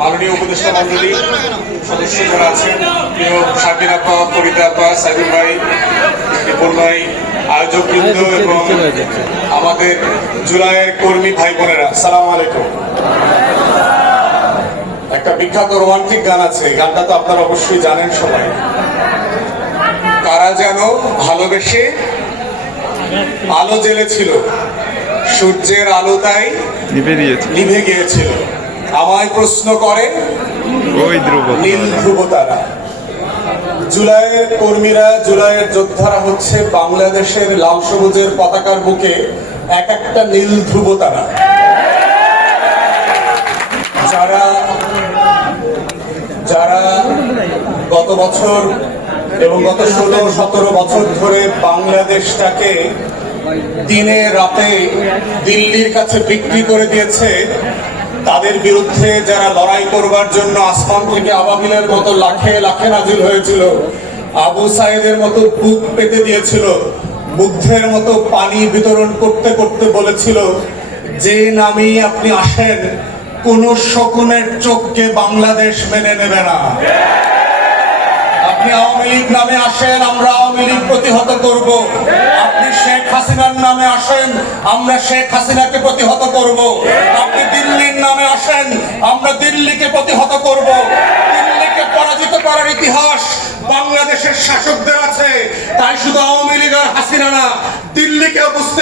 মাননীয় উপদেষ্টা মন্ডলী সদস্য যারা আছেন প্রিয় শাকির আপা ফরিদা আপা সাইদুল ভাই রিপন ভাই আয়োজক বৃন্দ এবং আমাদের জুলাইয়ের কর্মী ভাই বোনেরা সালাম আলাইকুম। একটা বিখ্যাত রোমান্টিক গান আছে গানটা তো আপনারা অবশ্যই জানেন সবাই। কারা যেন ভালোবেসে আলো জ্বেলেছিল সূর্যের আলো তাই নিভে দিয়েছে। নিভে গিয়েছিল। আমায় প্রশ্ন করে ওই ধ্রুব নীল ধ্রুব তারা। জুলাইয়ের কর্মীরা জুলাইয়ের যোদ্ধারা হচ্ছে বাংলাদেশের লাল সবুজের পতাকার বুকে এক একটা নীল ধ্রুব তারা। যারা যারা গত বছর এবং গত ষোলো সতেরো বছর ধরে বাংলাদেশটাকে দিনে রাতে দিল্লির কাছে বিক্রি করে দিয়েছে। তাদের বিরুদ্ধে যারা লড়াই করবার জন্য আসমান থেকে আবাবিলের মতো লাখে লাখে নাজিল হয়েছিল, আবু সাইদের মতো বুক পেতে দিয়েছিল, বুদ্ধের মতো পানি বিতরণ করতে করতে বলেছিল, যে নামেই আপনি আসেন, কোন শকুনের চোখকে বাংলাদেশ মেনে নেবে না। আপনি আওয়ামী লীগ নামে আসেন, আমরা আওয়ামী লীগ প্রতিহত করব। আপনি শেখ হাসিনার নামে আসেন, আমরা শেখ হাসিনাকে প্রতিহত করব। আপনি দিল্লির নামে আসেন, আমরা দিল্লিকে প্রতিহত করব। দিল্লিকে পরাজিত করার ইতিহাস বাংলাদেশের শাসকদের আছে। তাই শুধু আওয়ামী লীগ আর হাসিনা না, দিল্লিকেও বুঝতে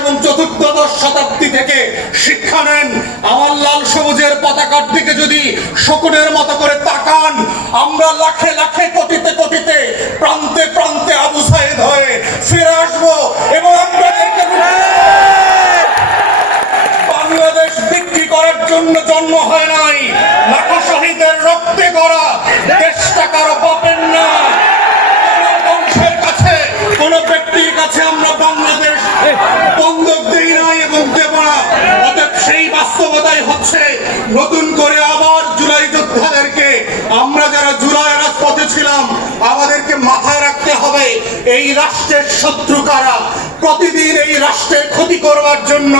এবং চতুর্দশ শতাব্দী থেকে শিক্ষা নেন। আমার লাল সবুজের পতাকার দিকে যদি শকুনের মতো করে তাকান, আমরা লাখে লাখে, কোটিতে কোটিতে, প্রান্তে প্রান্তে আবু সাইদ হয়ে ফিরে আসব এবং আপনাদেরকে বাংলাদেশ বিক্রি করার জন্য জন্ম হয় নাই। লাখো শহীদের রক্তে কারও পাবেন না নতুন করে আবার জুলাই যোদ্ধাদেরকে আমরা যারা জুলাই রাজপথে ছিলাম, আমাদেরকে মাথায় রাখতে হবে, এই রাষ্ট্রের শত্রু কারা? প্রতিদিন এই রাষ্ট্রের ক্ষতি করবার জন্য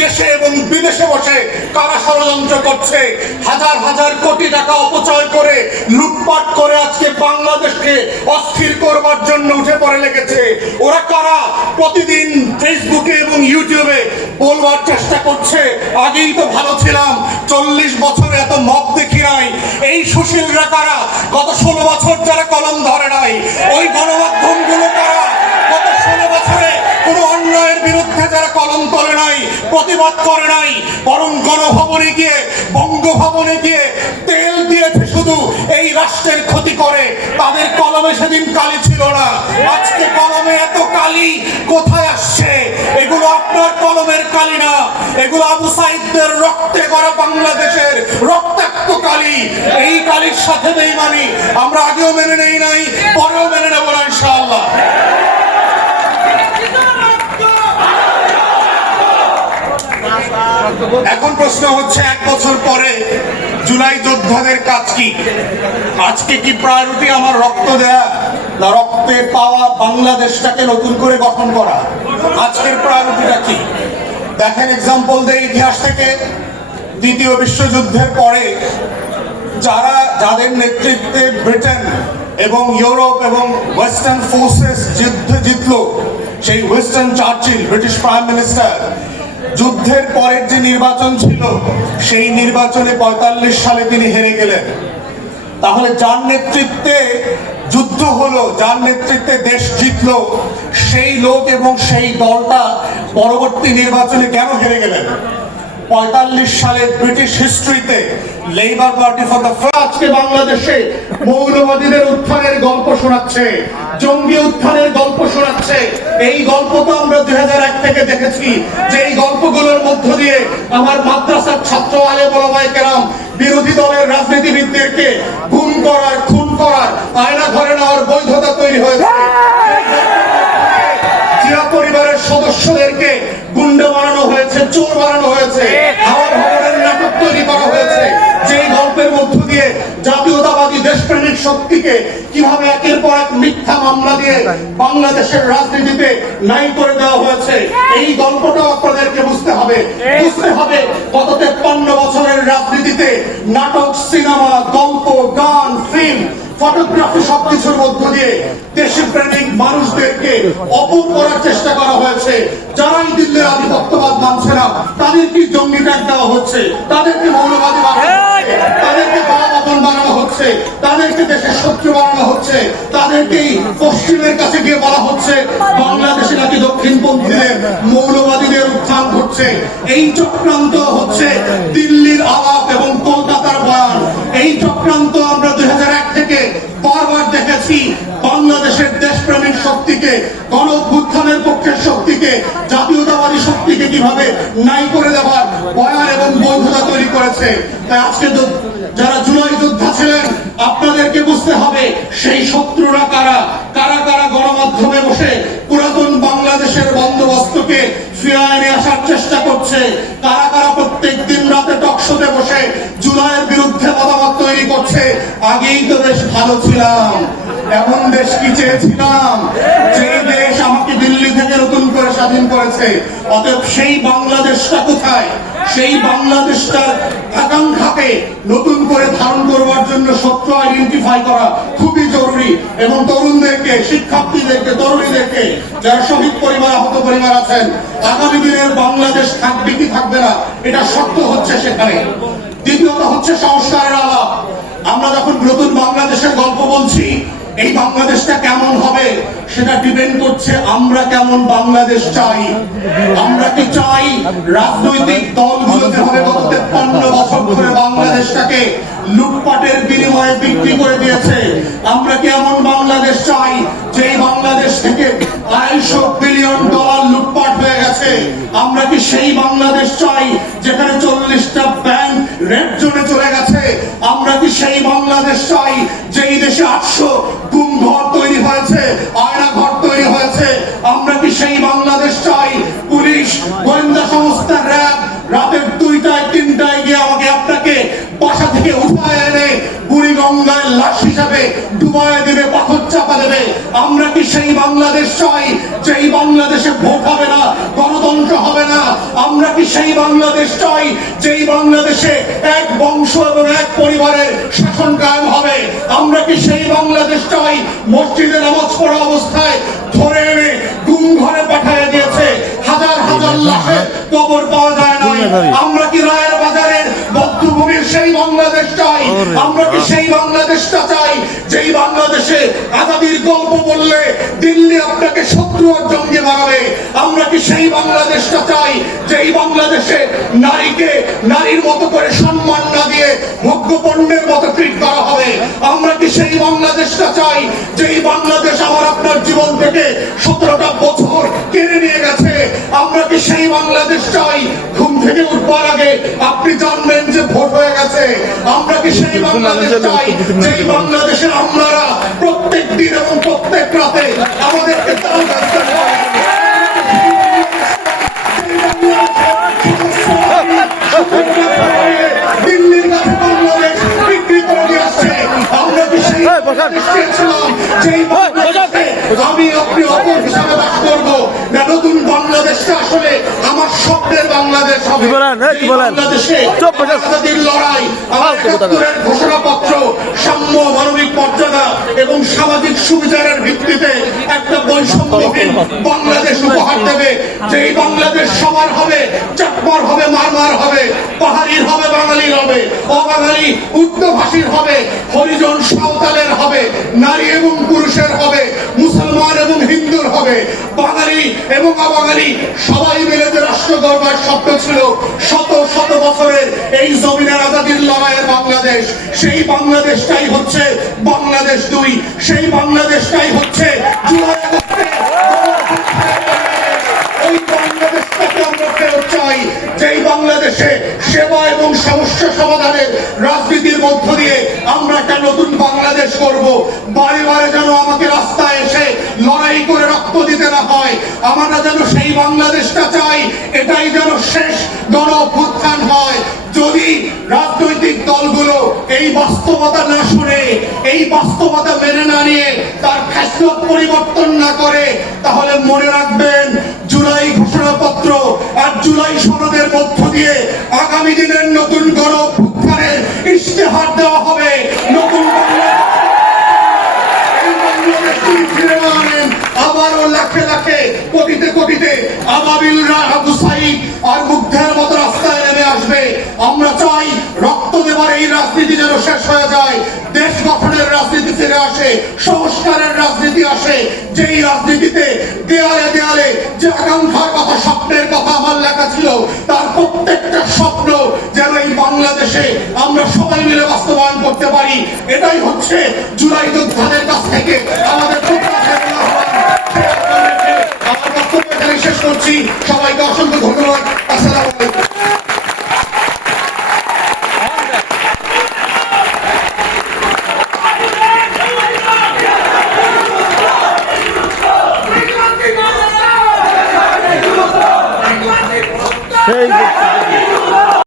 দেশে এবং বিদেশে বসে কারা ষড়যন্ত্র করছে, হাজার হাজার কোটি টাকা অপচয় করে লুটপাট করে আজকে বাংলাদেশকে অস্থির করবার জন্য উঠে পড়ে লেগেছে। ওরা কারা প্রতিদিন ফেসবুকে এবং ইউটিউবে বলবার চেষ্টা করছে, আগেই তো ভালো ছিলাম, চল্লিশ বছর এত মত দেখি নাই। এই সুশীলরা কারা? গত ষোলো বছর যারা কলম ধরে নাই, ওই গণমাধ্যমগুলো প্রতিবাদ করে নাই, বরং গণভবনে গিয়ে, বঙ্গভবনে গিয়ে তেল দিয়েছে শুধু এই রাষ্ট্রের ক্ষতি করে। তাদের কলমে সেদিন কালি ছিল না। আজকে কলমে এত কালি কোথায় আসছে? এগুলো আপনার কলমের কালি না। এগুলো আবু সাইদদের রক্তে করা বাংলাদেশের রক্তাক্ত কালি। এই কালির সাথে বেইমানি আমরা আগেও মেনে নেই নাই, পরেও মেনে নেব না ইনশাআল্লাহ। এখন প্রশ্ন হচ্ছে, এক বছর পরে জুলাই যোদ্ধাদের কাজ কি? আজকে কি প্রায়োরিটি আমার রক্ত দেয়া? না, রক্তে পাওয়া বাংলাদেশটাকে নতুন করে গঠন করা? আজকের প্রায়োরিটিটা কি? দেখেন এক্সাম্পল দেয় ইতিহাস থেকে দ্বিতীয় বিশ্বযুদ্ধের পরে যারা, যাদের নেতৃত্বে ব্রিটেন এবং ইউরোপ এবং ওয়েস্টার্ন ফোর্সেস যুদ্ধে জিতলো, সেই Winston Churchill, British prime minister যুদ্ধের পরের যে নির্বাচন ছিল, সেই নির্বাচনে পঁয়তাল্লিশ সালে তিনি হেরে গেলেন। তাহলে যার নেতৃত্বে যুদ্ধ হলো, যার নেতৃত্বে দেশ জিতলো, সেই লোক এবং সেই দলটা পরবর্তী নির্বাচনে কেন হেরে গেলেন? পঁয়তাল্লিশ সালে ব্রিটিশ হিস্ট্রিতে লেবার পার্টি ফর দ্য আজকে বাংলাদেশে মৌলবাদীদের উত্থানের গল্প শোনাচ্ছে, জঙ্গি উত্থানের গল্প শোনাচ্ছে। এই গল্প তো আমরা দুই হাজার এক থেকে দেখেছি। যে এই গল্পগুলোর মধ্য দিয়ে আমার মাদ্রাসার ছাত্র আলে বলবাই কেরাম, বিরোধী দলের রাজনীতিবিদদেরকে গুম করার, খুন করার, আয়না ঘরে নেওয়ার বৈধতা তৈরি হয়েছে। শক্তিকে কীভাবে একের পর এক মিথ্যা মামলা দিয়ে বাংলাদেশের রাজনীতিতে নাই করে দেওয়া হয়েছে, এই গল্পটাও আপনাদেরকে বুঝতে হবে। বুঝতে হবে গত তেপ্পান্ন বছরের রাজনীতিতে নাটক, সিনেমা, গল্প, গান, ফিল্ম, ফটোগ্রাফি সবকিছুর মধ্য দিয়ে দেশপ্রেমিক মানুষদেরকে অপর করার চেষ্টা করা হয়েছে। যারাই দিল্লির আধিপত্যবাদ মানছে না তাদেরকে জঙ্গি ট্যাগ দেওয়া হচ্ছে? তাদেরকে মৌলবাদী তাদেরকে হচ্ছে, তাদেরকে দেশের শত্রু বানানো হচ্ছে, তাদেরকেই পশ্চিমের কাছে গিয়ে বলা হচ্ছে, বাংলাদেশে নাকি দক্ষিণপন্থীদের মৌলবাদীদের উত্থান ঘটছে। এই চক্রান্ত হচ্ছে দিল্লির আলাপ এবং কলকাতার বয়ান। এই চক্রান্ত আমরা দুই হাজার এক থেকে বারবার দেখেছি। বাংলাদেশের দেশপ্রেমিক শক্তিকে গণ পক্ষের শক্তিকে কীভাবে নাই করে দেওয়ার বয়ান এবং বৈধতা তৈরি করেছে। তাই আজকে যারা জুলাই যোদ্ধা ছিলেন, আপনাদেরকে বুঝতে হবে, সেই শত্রুরা কারা? কারা কারা গণমাধ্যমে বসে পুরাতন বাংলাদেশের বন্দোবস্তকে ফিরায় নিয়ে আসার চেষ্টা করছে? কারা কারা প্রত্যেক দিন রাতে টকশোতে বসে জুলাইয়ের বিরুদ্ধে মতামত তৈরি করছে? আগেই তো বেশ ভালো ছিলাম। এমন দেশ কি চেয়েছিলাম যে দেশ স্বাধীন করেছে। অতএব সেই বাংলাদেশটা কোথায়? সেই বাংলাদেশটার আকাঙ্ক্ষাকে নতুন করে ধারণ করবার জন্য সত্য আইডেন্টিফাই করা খুবই জরুরি। এবং তরুণদেরকে, শিক্ষার্থীদেরকে, তরুণীদেরকে, যারা শহীদ পরিবার, আহত পরিবার আছেন, আগামী দিনের বাংলাদেশ থাকবে কি থাকবে না, এটা শক্ত হচ্ছে সেখানে। দ্বিতীয়ত হচ্ছে সংস্কারের আলাপ। আমরা যখন নতুন বাংলাদেশের গল্প বলছি এই বাংলাদেশটা কেমন হবে সেটা ডিপেন্ড করছে আমরা কেমন বাংলাদেশ চাই। আমরা কি চাই রাজনৈতিক দলগুলো যেভাবে গত তেপ্পান্ন বছর ধরে বাংলাদেশটাকে লুটপাটের বিনিময়ে বিক্রি করে দিয়েছে। আমরা কি এমন বাংলাদেশ চাই যে বাংলাদেশ থেকে আড়াইশো বিলিয়ন ডলার লুটপাট হয়ে গেছে? আমরা কি সেই বাংলাদেশ চাই যেখানে চল্লিশটা ব্যাংক রেড জোনে সেই বাংলাদেশ চাই, যেই দেশে আটশো গুম ঘর তৈরি হয়েছে আয়না ঘর তৈরি হয়েছে, আমরা কি সেই বাংলাদেশ চাই? পুলিশ, গোয়েন্দা সংস্থা, র্যাব, রাতের দুইটায়, তিনটায় গিয়ে আমাকে আপনাকে বাসা থেকে উঠায় এনে বুড়িগঙ্গায় লাশ হিসাবে ডুবায় দেবে পাথর চাপা দেবে। আমরা কি সেই বাংলাদেশ চাই? যেই বাংলাদেশে ভোট হবে না গণতন্ত্র হবে না আমরা কি সেই বাংলাদেশ চাই? যেই বাংলাদেশে এক বংশ এবং এক পরিবারের শাসন কায়েম হবে আমরা কি সেই বাংলাদেশ চাই? মসজিদে নামাজ পড়া অবস্থায় ধরে এনে গুম ঘরে পাঠিয়ে দিয়েছে। হাজার হাজার লাশের কবর পাওয়া যায় না আমরা কি রায়ের বাজারের বদ্ধভূমির সেই বাংলাদেশ চাই আমরা কি সেই বাংলাদেশটা চাই যেই বাংলাদেশে আজাদির গল্প বললে দিল্লি আপনাকে শত্রু আর জঙ্গি বানাবে? আমরা কি সেই বাংলাদেশটা চাই যেই বাংলাদেশে নারীকে নারীর মতো করে সম্মান না দিয়ে ভোগ্য পণ্যের মতো ট্রিট করা হবে? আমরা কি সেই বাংলাদেশটা চাই যেই বাংলাদেশ আমার আপনার জীবন থেকে সতেরোটা বছর কেড়ে নিয়ে গেছে? সেই বাংলাদেশ চাই। ঘুম থেকে উঠবার আগে আপনি জানবেন যে ভোট হয়ে গেছে। আমরা কি সেই বাংলাদেশ চাই? যেই বাংলাদেশের আমলারা প্রত্যেক দিন এবং প্রত্যেক রাতে আমাদেরকে আমি আপনি অপর হিসাবে বাস করব। না নতুন বাংলাদেশটা আসলে আমার স্বপ্নের বাংলাদেশ হবে? বাংলাদেশে লড়াই আমার ঘোষণাপত্র সাম্য মানবিক মর্যাদা এবং সামাজিক সুবিচারের ভিত্তিতে একটা বৈষম্যহীন বাংলাদেশ উপহার দেবে। যেই বাংলাদেশ সবার হবে, চাকমার হবে, মারমার হবে, পাহাড়ির হবে, বাঙালির হবে, অবাঙালি উর্দুভাষীর হবে, হরিজন সাঁওতালের হবে, নারী এবং পুরুষের হবে, মুসলমান এবং হিন্দুর হবে, বাঙালি এবং অবাঙালি, সবাই মিলে যে রাষ্ট্র দরবার শব্দ ছিল, শত শত বছরের এই জমিনের আজাদির লড়াইয়ের বাংলাদেশ, সেই বাংলাদেশটাই হচ্ছে বাংলাদেশ দুই, সেই বাংলাদেশটাই হচ্ছে জুলাই বাংলাদেশে সেবা এবং সমস্যা সমাধানের রাজনীতির মধ্য দিয়ে আমরা একটা নতুন বাংলাদেশ করব। বারে বারে যেন আমাকে রাস্তায় এসে লড়াই করে রক্ত দিতে না হয়। আমরা যেন সেই বাংলাদেশটা চাই, এটাই যেন শেষ গণ অভ্যুত্থান হয়। যদি রাজনৈতিক দলগুলো এই বাস্তবতা না শুনে, এই বাস্তবতা মেনে না নিয়ে তার ফ্যাসলা পরিবর্তন না করে, তাহলে মনে রাখবেন জুলাই ঘোষণাপত্র আর জুলাই সনদের মধ্য দিয়ে আগামী দিনের নতুন গণ অভ্যুত্থানের ইশতেহার দেওয়া হবে। নতুন আর মুগ্ধের মতো রাস্তায় নেমে আসবে। আমরা চাই রক্ত দেবার এই রাজনীতি যেন শেষ হয়ে যায়। দেশ গঠনের রাজনীতি ফিরে আসে, সংস্কারের রাজনীতি আসে। যেই রাজনীতিতে দেয়ালে দেয়ালে যে আকাঙ্ক্ষার কথা স্বপ্নের কথা আমার লেখা ছিল। তার প্রত্যেকটা স্বপ্ন যেন এই বাংলাদেশে আমরা সবাই মিলে বাস্তবায়ন করতে পারি। এটাই হচ্ছে জুলাই যোদ্ধাদের কাছ থেকে আমাদের আমার বক্তব্য এখানে শেষ করছি। সবাইকে অসংখ্য ধন্যবাদ। আসসালামু